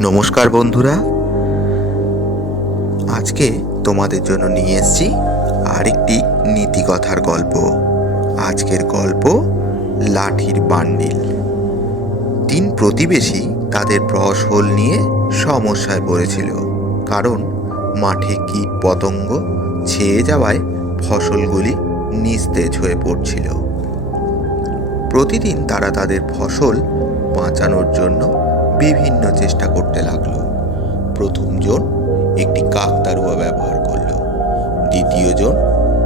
নমস্কার বন্ধুরা। আজকে তোমাদের জন্য নিয়ে এসেছি আরেকটি নীতিকথার গল্প। আজকের গল্প লাঠির বান্ডিল। তিন প্রতিবেশী তাদের ফসল নিয়ে সমস্যায় পড়েছিল। কারণ মাঠে কীট পতঙ্গ ছেয়ে যাওয়ায় ফসলগুলি নিস্তেজ হয়ে পড়ছিল। প্রতিদিন তারা তাদের ফসল বাঁচানোর জন্য বিভিন্ন চেষ্টা করতে লাগল। প্রথমজন একটি কাকতারুয়া ব্যবহার করল। দ্বিতীয়জন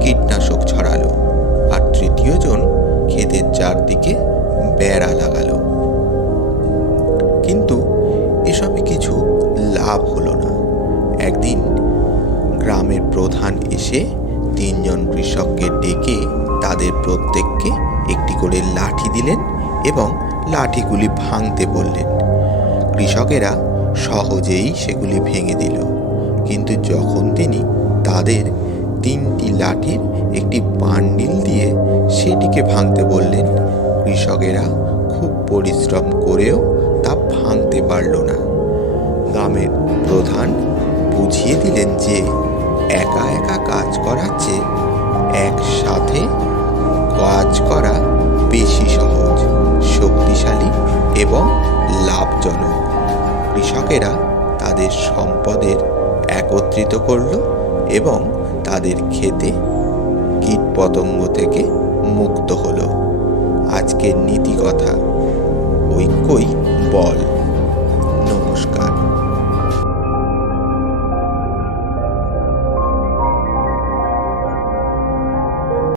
কীটনাশক ছড়ালো। আর তৃতীয়জন ক্ষেতের চারদিকে বেড়া লাগালো। কিন্তু এসবে কিছু লাভ হলো না। একদিন গ্রামের প্রধান এসে তিনজন কৃষককে ডেকে তাদের প্রত্যেককে একটি করে লাঠি দিলেন এবং লাঠিগুলি ভাঙতে বললেন। কৃষকেরা সহজেই সেগুলি ভেঙে দিল। কিন্তু যখন তিনি তাদের তিনটি লাঠির একটি বান্ডিল দিয়ে সেটিকে ভাঙতে বললেন, কৃষকেরা খুব পরিশ্রম করেও তা ভাঙতে পারল না। গ্রামের প্রধান বুঝিয়ে দিলেন যে, একা একা কাজ করার চেয়ে একসাথে কাজ করা বেশি সহজ, শক্তিশালী এবং লাভজনক। কৃষকেরা তাদের সম্পদের একত্রিত করল এবং তাদের খেতে কীটপতঙ্গ থেকে মুক্ত হলো। আজকের নীতি কথা ঐক্যই বল